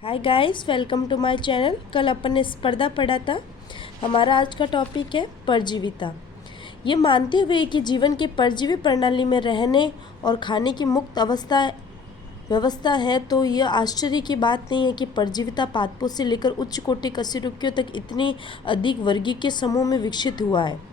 Hi guys, welcome to my channel. कल अपन ने स्पर्धा पढ़ा था। हमारा आज का टॉपिक है परजीविता। ये मानते हुए कि जीवन के परजीवी प्रणाली में रहने और खाने की मुक्त व्यवस्था है, तो यह आश्चर्य की बात नहीं है कि परजीविता पादपों से लेकर उच्च कोटि कशेरुकियों तक इतनी अधिक वर्गीय के समूह में विकसित हुआ है।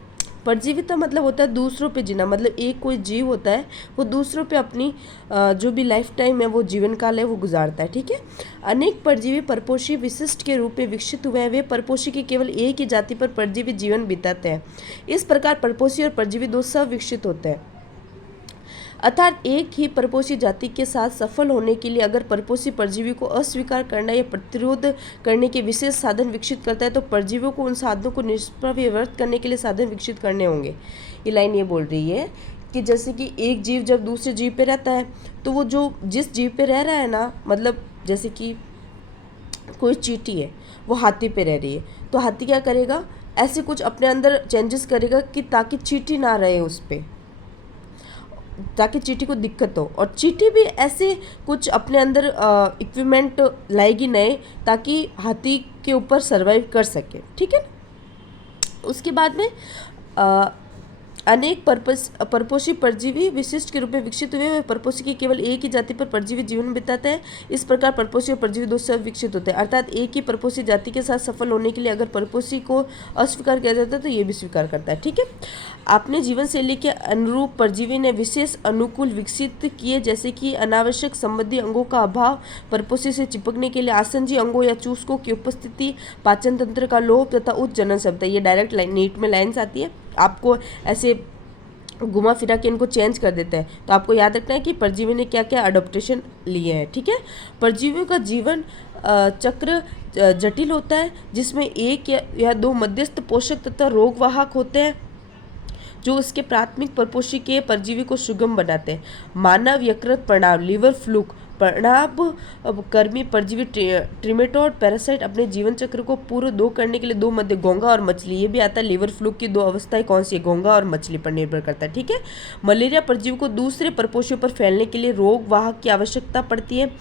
परजीविता मतलब होता है दूसरों पे जीना। मतलब एक कोई जीव होता है, वो दूसरों पे अपनी जो भी लाइफ टाइम है, वो जीवन काल है, वो गुजारता है। ठीक है। अनेक परजीवी परपोषी विशिष्ट के रूप में विकसित हुए हैं। वे परपोषी की केवल एक ही जाति पर परजीवी जीवन बिताते हैं। इस प्रकार परपोषी और परजीवी दो सह विकसित होते हैं। अर्थात एक ही परपोषी जाति के साथ सफल होने के लिए अगर परपोषी परजीवी को अस्वीकार करना या प्रतिरोध करने के विशेष साधन विकसित करता है, तो परजीवियों को उन साधनों को निष्प्रविवर्त करने के लिए साधन विकसित करने होंगे। ये लाइन ये बोल रही है कि जैसे कि एक जीव जब दूसरे जीव पे रहता है, तो वो जो जिस जीव पे रह रहा है ना, मतलब जैसे कि कोई चींटी है, वो हाथी पे रह रही है, तो हाथी क्या करेगा, ऐसे कुछ अपने अंदर चेंजेस करेगा कि ताकि चींटी ना रहे उस पर, ताकि चींटी को दिक्कत हो। और चींटी भी ऐसे कुछ अपने अंदर इक्विपमेंट लाएगी नए, ताकि हाथी के ऊपर सरवाइव कर सके। ठीक है। उसके बाद में अनेक परपोषी परजीवी विशिष्ट के रूप में विकसित हुए। वे परपोषी की केवल एक ही जाति पर परजीवी जीवन बिताते हैं। इस प्रकार परपोषी और परजीवी दो सब विकसित होते हैं। अर्थात एक ही परपोषी जाति के साथ सफल होने के लिए अगर परपोषी को अस्वीकार किया जाता है, तो ये भी स्वीकार करता है। ठीक है। अपने जीवन शैली के अनुरूप परजीवी ने विशेष अनुकूल विकसित किए, जैसे कि अनावश्यक संबंधी अंगों का अभाव, परपोषी से चिपकने के लिए आसंजी अंगों या चूसकों की उपस्थिति, पाचन तंत्र का लोप तथा उच्च जनन क्षमता। ये डायरेक्ट नीट में लाइन्स आती है, आपको ऐसे घुमा फिरा के इनको चेंज कर देते हैं। तो आपको याद रखना है कि परजीवी ने क्या क्या अडोप्टेशन लिए हैं। ठीक है। परजीवियों का जीवन चक्र जटिल होता है, जिसमें एक या दो मध्यस्थ पोषक तथा रोगवाहक होते हैं, जो उसके प्राथमिक परपोषी के परजीवी को सुगम बनाते हैं। मानव यकृत प्रणाव, लिवर फ्लूक प्रणाव कर्मी परजीवी ट्रिमेटोड पैरासाइट अपने जीवन चक्र को पूर्ण दो करने के लिए दो मध्य, घोंघा और मछली। ये भी आता है। लिवर फ्लूक की दो अवस्थाएं कौन सी है, घोंघा और मछली पर निर्भर करता है। ठीक है। मलेरिया परजीवी को दूसरे परपोषियों पर फैलने के लिए रोगवाहक की आवश्यकता पड़ती है।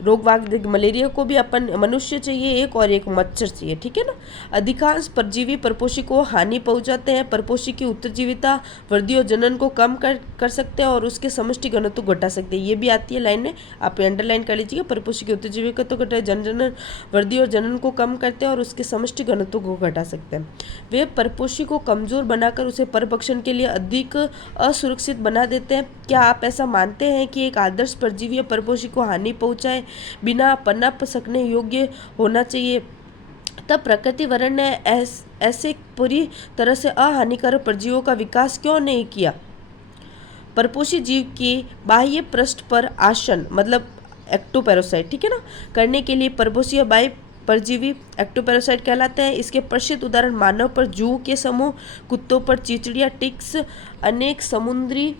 रोगवाहक मलेरिया को भी अपन मनुष्य चाहिए एक, और एक मच्छर चाहिए। ठीक है ना। अधिकांश परजीवी परपोषी को हानि पहुंचाते हैं। परपोषी की उत्तरजीविता वृद्धि और जनन को कम कर सकते हैं और उसके समष्टि घनत्व को घटा सकते हैं। ये भी आती है लाइन में, आप अंडरलाइन कर लीजिएगा। परपोषी की उत्तरजीविता तो घटाए, जनन वृद्धि और जनन को कम करते हैं और उसके समष्टि घनत्व को घटा सकते हैं। वे परपोषी को कमजोर बनाकर उसे परभक्षण के लिए अधिक असुरक्षित बना देते हैं। क्या आप ऐसा मानते हैं कि एक आदर्श परजीवी या परपोषी को हानि पहुंचाए बिना पनप सकने योग्य होना चाहिए? तब प्रकृति वर्ण ने ऐसे पूरी तरह से अहानिकारक परजीवियों का विकास क्यों नहीं किया? परपोषी जीव के बाह्य पृष्ठ पर आसन, मतलब एक्टोपैरासाइट, ठीक है ना, करने के लिए परपोषी या बाह्य परजीवी एक्टोपैरासाइट कहलाते हैं। इसके प्रसिद्ध उदाहरण मानव पर जूह के समूह, कुत्तों पर चिचड़िया, टिक्स, अनेक समुद्री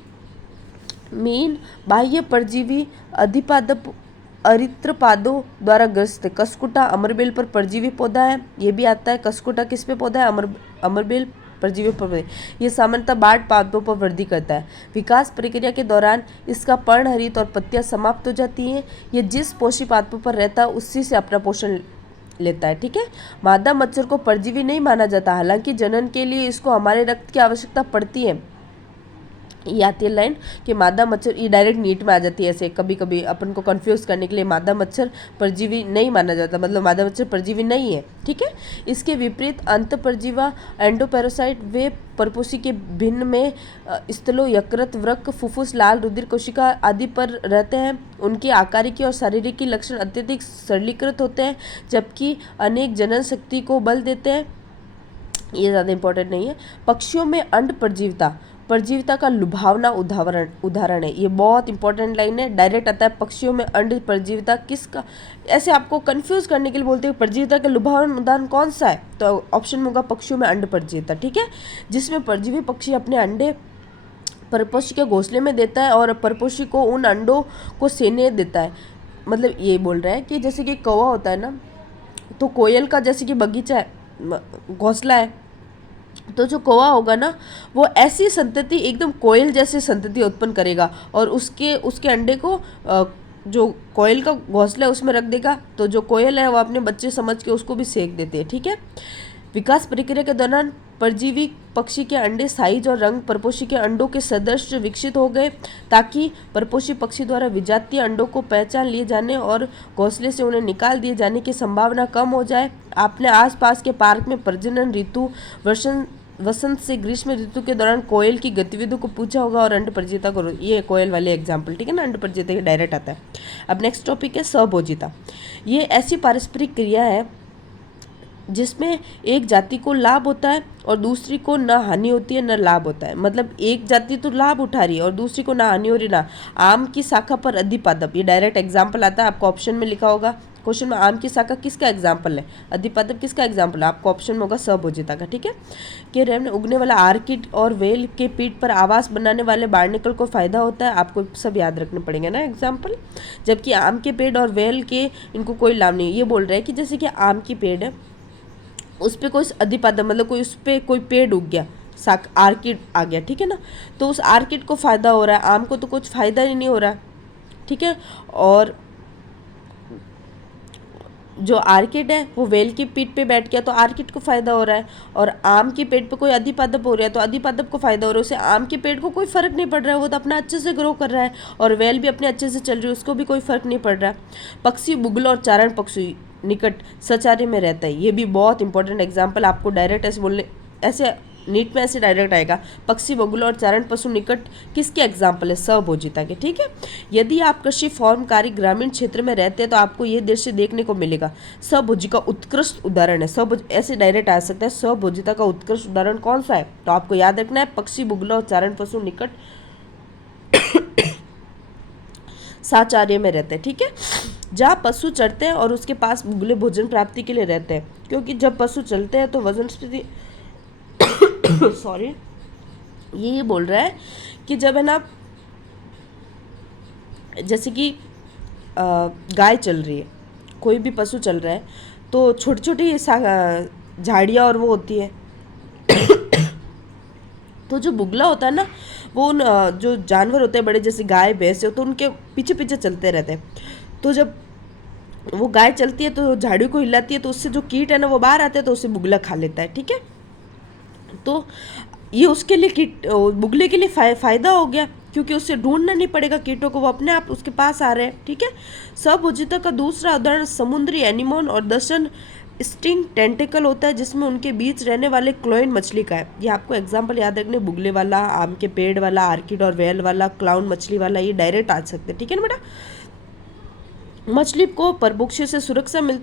मीन, बाह्य परजीवी अधिपादप अरित्रपादों द्वारा ग्रस्त है। कसकुटा अमरबेल पर परजीवी पौधा है। ये भी आता है। कसकुटा किस पे पौधा है? अमरबेल परजीवी पर। ये सामान्यतः बाढ़ पादपों पर वृद्धि करता है। विकास प्रक्रिया के दौरान इसका पर्णहरित और पत्तियां समाप्त हो जाती हैं। ये जिस पोषी पादपों पर रहता है उसी से अपना पोषण लेता है। ठीक है। मादा मच्छर को परजीवी नहीं माना जाता, हालांकि जनन के लिए इसको हमारे रक्त की आवश्यकता पड़ती है। ये आती है लाइन कि मादा मच्छर, ये डायरेक्ट नीट में आ जाती है। ऐसे कभी कभी अपन को कंफ्यूज करने के लिए मादा मच्छर परजीवी नहीं माना जाता, मतलब मादा मच्छर परजीवी नहीं है। ठीक है। इसके विपरीत अंत परजीवा एंडोपैरासाइट वे परपोषी के भिन्न में स्थलों, यकृत, वृक्क, फुफ्फुस, लाल रुधिर कोशिका आदि पर रहते हैं। उनके आकारिकी और शारीरिक लक्षण अत्यधिक सरलीकृत होते हैं, जबकि अनेक जनन शक्ति को बल देते हैं। ये ज़्यादा इंपॉर्टेंट नहीं है। पक्षियों में अंड परजीविता का लुभावना उदाहरण है। ये बहुत इंपॉर्टेंट लाइन है। डायरेक्ट आता है पक्षियों में अंड परजीविता किसका, ऐसे आपको कंफ्यूज करने के लिए बोलते हैं परजीविता का लुभावन उदाहरण कौन सा है, तो ऑप्शन में होगा पक्षियों में अंड परजीविता। ठीक है। जिसमें परजीवी पक्षी अपने अंडे परपोषी के घोंसले में देता है और परपोषी को उन अंडों को सेने देता है। मतलब ये बोल रहा है कि जैसे कि कौवा होता है ना, तो कोयल का जैसे कि बगीचा है, घोंसला है, तो जो कौवा होगा ना, वो ऐसी संतति, एकदम कोयल जैसी संतति उत्पन्न करेगा और उसके अंडे को जो कोयल का घोंसला है उसमें रख देगा तो जो कोयल है वो अपने बच्चे समझ के उसको भी सेक देते हैं, ठीक है। विकास प्रक्रिया के दौरान परजीवी पक्षी के अंडे साइज और रंग परपोषी के अंडों के सदृश विकसित हो गए ताकि परपोषी पक्षी द्वारा विजातीय अंडों को पहचान लिए जाने और घोंसले से उन्हें निकाल दिए जाने की संभावना कम हो जाए। आपने आसपास के पार्क में प्रजनन ऋतु वसंत से ग्रीष्म ऋतु के दौरान कोयल की गतिविधियों को पूछा होगा और अंड परजीता को, ये कोयल वाले एग्जाम्पल, ठीक है ना, अंड परजीता डायरेक्ट आता है। अब नेक्स्ट टॉपिक है सहभोजिता। ये ऐसी पारस्परिक क्रिया है जिसमें एक जाति को लाभ होता है और दूसरी को ना हानि होती है ना लाभ होता है। मतलब एक जाति तो लाभ उठा रही है और दूसरी को ना हानि हो रही ना। आम की शाखा पर अधिपादप, ये डायरेक्ट एग्जाम्पल आता है, आपको ऑप्शन में लिखा होगा क्वेश्चन में। आम की शाखा किसका एग्जाम्पल है, अधिपादप किसका एग्जाम्पल है, आपको ऑप्शन में होगा सहभोजिता का, ठीक है। कि रेम में उगने वाला आर्किड और वेल के पीठ पर आवास बनाने वाले बार्निकल को फायदा होता है, आपको सब याद रखने पड़ेंगे ना एग्जाम्पल। जबकि आम के पेड़ और वेल के इनको कोई लाभ नहीं। ये बोल रहे हैं कि जैसे कि आम की पेड़ है उस पर कोई अधिपादप मतलब कोई उस पर कोई पेड़ उग गया, आर्किड आ गया, ठीक है ना, तो उस आर्किड को फायदा हो रहा है, आम को तो कुछ फायदा ही नहीं हो रहा है, ठीक है। और जो आर्किड है वो वेल की पीठ पे बैठ गया तो आर्किड को फायदा हो रहा है, और आम के पेड़ पे कोई अधिपादप हो रहा है तो अधिपादप को फायदा हो रहा है। उसे आम के पेड़ को कोई फर्क नहीं पड़ रहा है, वो तो अपना अच्छे से ग्रो कर रहा है, और वेल भी अपने अच्छे से चल रही है, उसको भी कोई फर्क नहीं पड़ रहा है। पक्षी बुगला और चारण पक्षी निकट सचारे में रहता है, ये भी बहुत इंपॉर्टेंट एग्जाम्पल, आपको डायरेक्ट ऐसे बोलने, ऐसे नीट में ऐसे डायरेक्ट आएगा। पक्षी बगुला और चारण पशु निकट किसके एग्जाम्पल है, सहभोजिता के, ठीक है। यदि आप कृषि फॉर्मकारी ग्रामीण क्षेत्र में रहते हैं तो आपको ये दृश्य देखने को मिलेगा। सहभोजी का उत्कृष्ट उदाहरण है, सहभोज ऐसे डायरेक्ट आ सकता है, सहभोजिता का उत्कृष्ट उदाहरण कौन सा है, तो आपको याद रखना है पक्षी बुगला और चारण पशु निकट साचार्य में रहते हैं, ठीक है। जहाँ पशु चढ़ते हैं और उसके पास बुगले भोजन प्राप्ति के लिए रहते हैं, क्योंकि जब पशु चलते हैं तो वजन स्थिति सॉरी, ये बोल रहा है कि जब है ना, जैसे कि गाय चल रही है, कोई भी पशु चल रहा है तो छोटी छोटी झाड़ियाँ और वो होती है तो जो बुगला होता है ना वो उन जो जानवर होते हैं बड़े जैसे गाय भैंस तो उनके पीछे पीछे चलते रहते हैं। तो जब वो गाय चलती है तो झाड़ियों को हिलाती है तो उससे जो कीट है ना वो बाहर आते हैं तो उसे बुगला खा लेता है, ठीक है। तो ये उसके लिए कीट बुगले के लिए फ़ायदा हो गया, क्योंकि उससे ढूंढना नहीं पड़ेगा कीटों को, वो अपने आप उसके पास आ रहे हैं, ठीक है। सहभोजिता का दूसरा उदाहरण समुद्री एनिमोन और दर्शन स्टिंग टेंटिकल होता है, जिसमें उनके बीच रहने वाले क्लोइन मछली का है। ये आपको एग्जाम्पल याद रखने, बुगले वाला, आम के पेड़ वाला, आर्किड और वेल वाला, क्लाउन मछली वाला, ये डायरेक्ट आ सकते हैं, ठीक है ना बेटा। मछली को परभक्षी से सुरक्षा मिलती